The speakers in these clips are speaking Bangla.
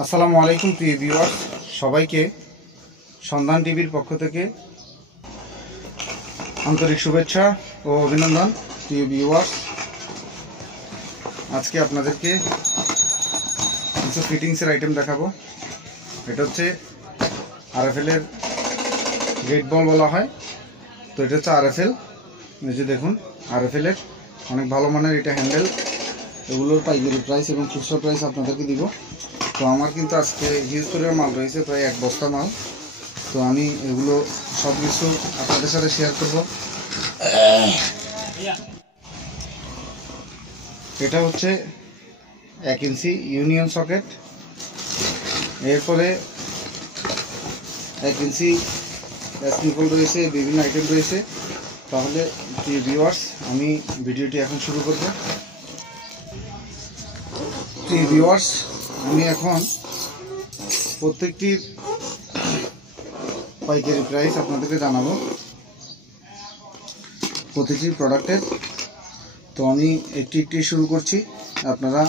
আসসালামু আলাইকুম প্রিয় ভিউয়ার্স, সবাইকে সন্ধান টিভির পক্ষ থেকে আন্তরিক শুভেচ্ছা ও অভিনন্দন। প্রিয় ভিউয়ার্স, আজকে আপনাদেরকে কিছু ফিটিংসের আইটেম দেখাবো। এটা হচ্ছে আরএফএল এর গেট বল বলা হয়। তো এটা হচ্ছে আরএফএল, এই যে দেখুন আরএফএল এর অনেক ভালো মানের এটা হ্যান্ডেল। এগুলোর পাইকারি প্রাইস এবং খুচরা প্রাইস আপনাদেরকে দিব। তো আমার কিন্তু আজকে হিউজ পরিমাণ মাল রয়েছে, প্রায় 1 বস্তা মাল। তো আমি এগুলো সব কিছু আপনাদের সাথে শেয়ার করব। এটা হচ্ছে 1 ইঞ্চি ইউনিয়ন সকেট, এরপরে 1 ইঞ্চি স্নিপল রয়েছে, বিভিন্ন আইটেম রয়েছে। তাহলে প্রিয় ভিউয়ার্স, আমি ভিডিওটি এখন শুরু করব। প্রিয় ভিউয়ার্স, আমি এখন প্রত্যেকটির পাইকারি প্রাইস আপনাদেরকে জানাবো, প্রতিটি প্রোডাক্টের। তো আমি একটি শুরু করছি, আপনারা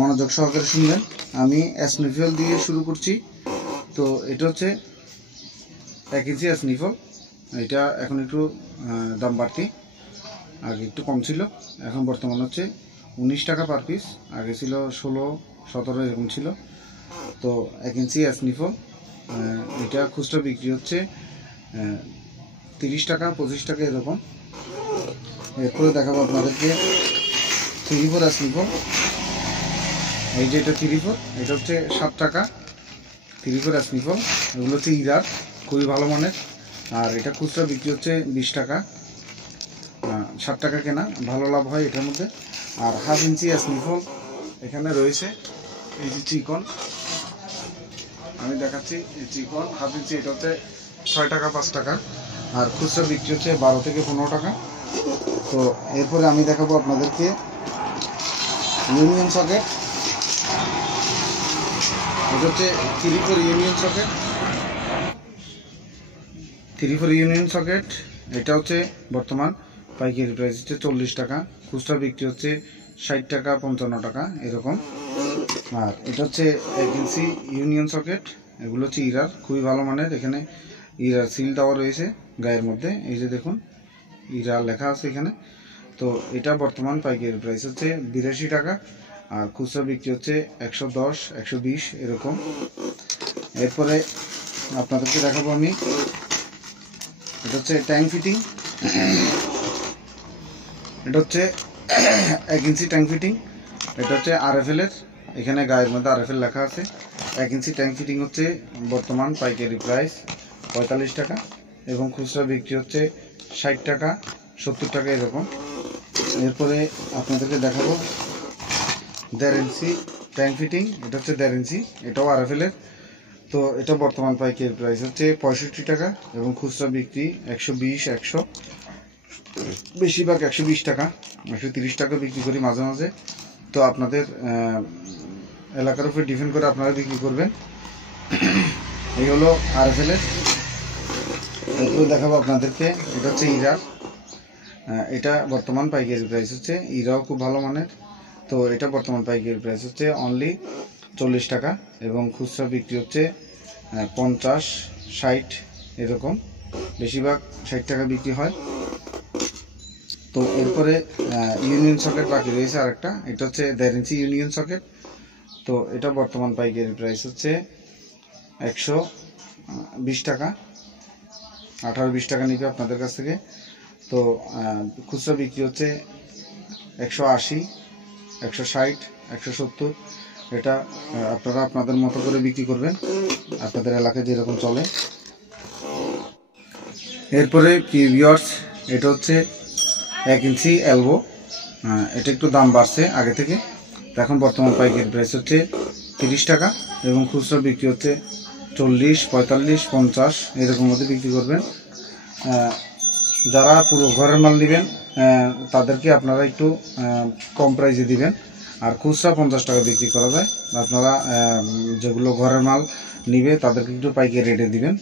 মনোযোগ সহকারে শুনবেন। আমি স্নিফল দিয়ে শুরু করছি। তো এটা হচ্ছে 1 ইঞ্চি স্নিফল। এটা এখন একটু দাম বাড়তি, আগে একটু কম ছিল, এখন বর্তমান হচ্ছে 19 টাকা পার পিস, আগে ছিল 16-17 এরকম ছিল। তো 1 ইঞ্চি স্নিফল, এটা খুচরা বিক্রি হচ্ছে 30 টাকা 25 টাকা এরকম। এরপরে দেখাবো আপনাদেরকে 3/4 স্নিফল। এই যে এটা 3/4, এটা হচ্ছে 7 টাকা 3/4 স্নিফল। এগুলো হচ্ছে ইরার, খুবই ভালো মানের। আর এটা খুচরা বিক্রি হচ্ছে 20 টাকা, 7 টাকা কেনা, ভালো লাভ হয় এটার মধ্যে। আর 1/2 ইঞ্চি স্নিফল এখানে রয়েছে, এই যে চিকন, আমি দেখাচ্ছি এই চিকন 1/2 ইঞ্চি। এটা হচ্ছে 6 টাকা 5 টাকা, আর খুচরা বিক্রি হচ্ছে 12 থেকে 15 টাকা। তো এরপরে আমি দেখাবো আপনাদেরকে ইউনিয়ন সকেট। এটা হচ্ছে 3/4 ইউনিয়ন সকেট, 3/4 ইউনিয়ন সকেট। এটা হচ্ছে বর্তমান পাইকারি প্রাইস হচ্ছে 40 টাকা, খুচরা বিক্রি হচ্ছে 60 টাকা 55 টাকা এরকম। আর এটা হচ্ছে 1 ইঞ্চি ইউনিয়ন সকেট। এগুলো হচ্ছে ইরার, খুবই ভালো মানের। এখানে ইরার সিল দেওয়া রয়েছে গায়ের মধ্যে, এই যে দেখুন ইরার লেখা আছে এখানে। তো এটা বর্তমান পাইকারি প্রাইস হচ্ছে 82 টাকা, আর খুচরা বিক্রি হচ্ছে 110 120 এরকম। এরপরে আপনাদেরকে দেখাবো আমি, এটা হচ্ছে ট্যাঙ্ক ফিটিং। এটা হচ্ছে 1 ইঞ্চি ট্যাঙ্ক ফিটিং। এটা হচ্ছে আরএফএল এর, এখানে গায়ের মধ্যে আরএফএল লেখা আছে। 1 ইঞ্চি ট্যাঙ্ক ফিটিং হচ্ছে বর্তমান পাইকারি প্রাইস 45 টাকা, এবং খুচরা বিক্রি হচ্ছে 60 টাকা 70 টাকা এরকম। এরপরে আপনাদেরকে দেখাবো 1.5 ইঞ্চি ট্যাঙ্ক ফিটিং। এটা হচ্ছে 1.5 ইঞ্চি, এটাও আরএফএল এর। তো এটা বর্তমান পাইকারি প্রাইস হচ্ছে 65 টাকা, এবং খুচরা বিক্রি 120 100, বেশিরভাগ 120 টাকা 130 টাকা বিক্রি করি মাঝে মাঝে। তো আপনাদের এলাকার উপর ডিপেন্ড করে আপনারা বিক্রি করবেন। এই হলো আরএফএল এর। এরপরে দেখাবো আপনাদেরকে, এটা হচ্ছে ইরার। এটা বর্তমান পাইকারি প্রাইস হচ্ছে, ইরাও খুব ভালো মানের। তো এটা বর্তমান পাইকারি প্রাইস হচ্ছে অনলি 40 টাকা, এবং খুচরা বিক্রি হচ্ছে 50 60 এরকম, বেশিরভাগ 60 টাকা বিক্রি হয়। তো এরপরে ইউনিয়ন সকেট বাকি রয়েছে আরেকটা, এটা হচ্ছে 1.5 ইঞ্চি ইউনিয়ন সকেট। তো এটা বর্তমান পাইকারি প্রাইস হচ্ছে 120 টাকা, 18-20 টাকা নিবে আপনাদের কাছ থেকে। তো খুচরা বিক্রি হচ্ছে 180 160 170। এটা আপনারা আপনাদের মতো করে বিক্রি করবেন, আপনাদের এলাকায় যেরকম চলে। এরপরে ভিউয়ার্স, এটা হচ্ছে 1 ইঞ্চি এলবো। এটা একটু দাম বাড়ছে আগে থেকে, তো এখন বর্তমান পাইকারি প্রাইস হচ্ছে 30 টাকা, এবং খুচরা বিক্রি হচ্ছে 40 45 50 এরকম মধ্যে বিক্রি করবেন। যারা পুরো ঘরের মাল নেবেন তাদেরকে আপনারা একটু কম প্রাইসে দিবেন, আর খুচরা 50 টাকা বিক্রি করা যায়। আপনারা যেগুলো ঘরের মাল নিবে তাদেরকে একটু পাইকারি রেটে দিবেন।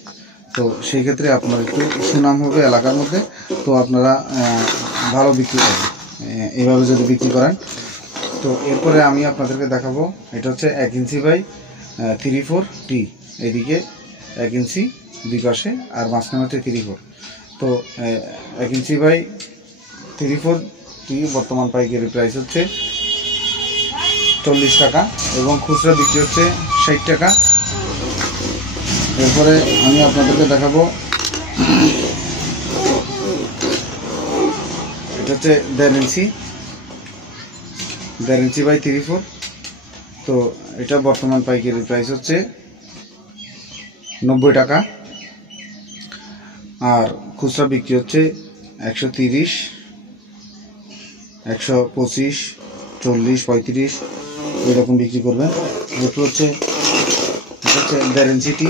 তো সেই ক্ষেত্রে আপনার একটু সুনাম হবে এলাকার মধ্যে। তো আপনারা ভালো বিক্রি করবেন এইভাবে যদি বিক্রি করেন। তো এরপরে আমি আপনাদেরকে দেখাবো, এটা হচ্ছে 1 ইঞ্চি বাই 3/4 টি, এদিকে 1 ইঞ্চি দুই পাশে, আর মাঝখানে হচ্ছে 3/4। তো 1 ইঞ্চি বাই 3/4 টি বর্তমান পাইকারি প্রাইস হচ্ছে 40 টাকা এবং খুচরা বিক্রি হচ্ছে 60 টাকা। এরপরে আমি আপনাদেরকে দেখাবো, এটা হচ্ছে 1.5 ইঞ্চি বাই 3/4। তো এটা বর্তমান পাইকারি প্রাইস হচ্ছে 90 টাকা, আর খুচরা বিক্রি হচ্ছে 130, 125, 40, 35 এরকম বিক্রি করবেন। এরপর হচ্ছে এটা হচ্ছে 1.5 ইঞ্চিটি।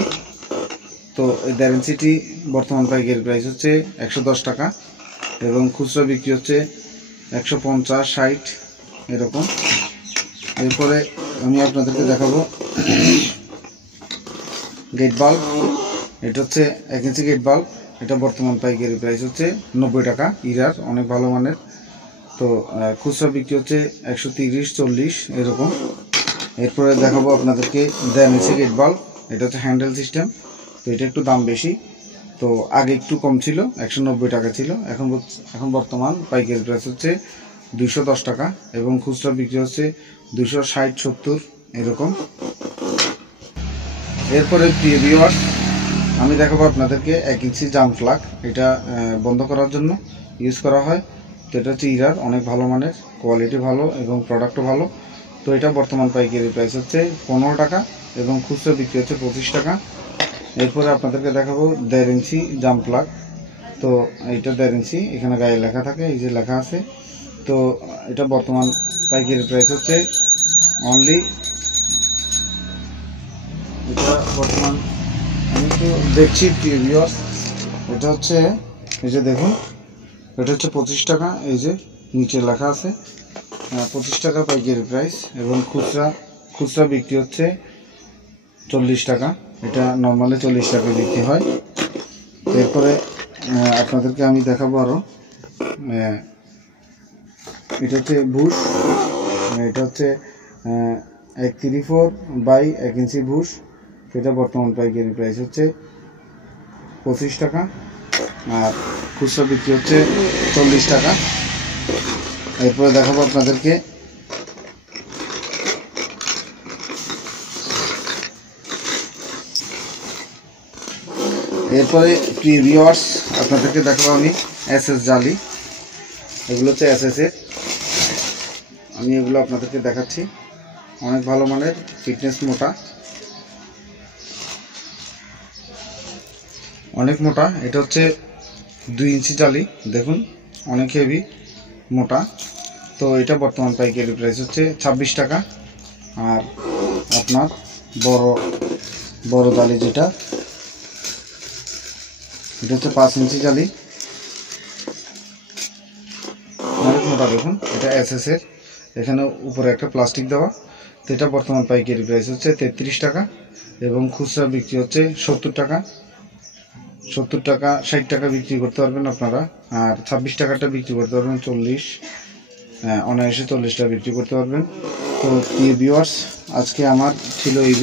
তো এই 1.5 ইঞ্চিটি বর্তমান পাইকারি প্রাইস হচ্ছে 110 টাকা এবং খুচরা বিক্রি হচ্ছে 150, 60 এরকম। এরপরে আমি আপনাদেরকে দেখাবো গেট বাল্ব, এটা হচ্ছে 1 ইঞ্চি গেট বাল্ব। এটা বর্তমান পাইকারি প্রাইস হচ্ছে 90 টাকা, ইরার অনেক ভালো মানের। তো খুচরা বিক্রি হচ্ছে 130, 40 এরকম। এরপরে দেখাবো আপনাদেরকে 1.5 ইঞ্চি গেট বাল্ব, এটা হচ্ছে হ্যান্ডেল সিস্টেম। তো এটা একটু দাম বেশি, তো আগে একটু কম ছিল, 190 টাকা ছিল, এখন বর্তমান পাইকারি প্রাইস হচ্ছে 210 টাকা এবং খুচরা বিক্রি হচ্ছে 260, 70 এরকম। এরপরে প্রিয় ভিউয়ার্স, আমি দেখাবো আপনাদেরকে 1 ইঞ্চি জাম প্লাগ, এটা বন্ধ করার জন্য ইউজ করা হয়। তো এটা হচ্ছে ইরার অনেক ভালো মানের, কোয়ালিটি ভালো এবং প্রোডাক্টও ভালো। তো এটা বর্তমান পাইকারি প্রাইস হচ্ছে 15 টাকা এবং খুচরা বিক্রি হচ্ছে 25 টাকা। এরপরে আপনাদেরকে দেখাবো 1.5 ইঞ্চি জাম প্লাগ। তো এটা 1.5 ইঞ্চি, এখানে গায়ে লেখা থাকে, এই যে লেখা আছে। তো এটা বর্তমান পাইকারি প্রাইস হচ্ছে অনলি, এটা বর্তমান আমি তো দেখছি ভিউয়ার্স, এটা হচ্ছে এই যে দেখুন, এটা হচ্ছে 25 টাকা, এই যে নিচে লেখা আছে 25 টাকা পাইকারি প্রাইস এবং খুচরা বিক্রি হচ্ছে 40 টাকা। এটা নর্মালি 40 টাকা বিক্রি হয়। এরপরে আপনাদেরকে আমি দেখাবো আরও, এটা হচ্ছে বুশ, এটা হচ্ছে 1/3/4 বাই 1 ইঞ্চি বুশ। এটা বর্তমান পাইকারি প্রাইস হচ্ছে 25 টাকা আর খুচরা বিক্রি হচ্ছে 40 টাকা। এরপরে দেখাবো আপনাদেরকে এরপরে প্রিয় ভিউয়ার্স, আপনাদেরকে দেখাবো আমি এসএস জালি, এগুলো হচ্ছে এসএস এর। আমি এগুলো আপনাদেরকে দেখাচ্ছি, অনেক ভালো মানের, ফিটনেস মোটা, অনেক মোটা। এটা হচ্ছে 2 ইঞ্চি জালি, দেখুন অনেক হেভি মোটা। তো এটা বর্তমান পাইকারি প্রাইস হচ্ছে 26 টাকা। আর আপনার বড় জালি যেটা, এটা হচ্ছে 5 ইঞ্চি জালি, অনেক মোটা, দেখুন এটা এসএস এর, এখানে উপরে একটা প্লাস্টিক দেওয়া। তো এটা বর্তমান পাইকারি প্রাইস হচ্ছে 33 টাকা এবং খুচরা বিক্রি হচ্ছে 70 টাকা। 70 টাকা, 60 টাকা বিক্রি করতে পারবেন আপনারা, আর 26 টাকাটা বিক্রি করতে পারবেন 40, অনায়াসে 40 টাকা বিক্রি করতে পারবেন। তো প্রিয় ভিউয়ার্স, আজকে আমার ছিল এই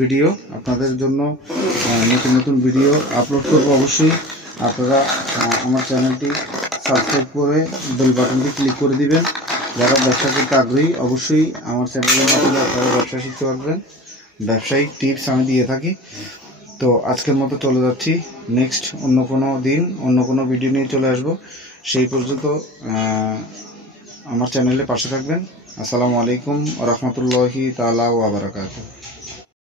ভিডিও। আপনাদের জন্য নতুন নতুন ভিডিও আপলোড করব। অবশ্যই আপনারা আমার চ্যানেলটি সাবস্ক্রাইব করে বেল বাটনটি ক্লিক করে দিবেন। যারা ব্যবসা করতে আগ্রহী, অবশ্যই আমার চ্যানেলের মাধ্যমে আপনারা ব্যবসা শিখতে পারবেন। ব্যবসায়িক টিপস আমি দিয়ে থাকি। তো আজকের মতো চলে যাচ্ছি, নেক্সট অন্য কোনো দিন অন্য কোনো ভিডিও নিয়ে চলে আসব। সেই পর্যন্ত আমার চ্যানেলে পাশে থাকবেন। আসসালামু আলাইকুম ওয়া রাহমাতুল্লাহি তাআলা ওয়া বারাকাতুহু।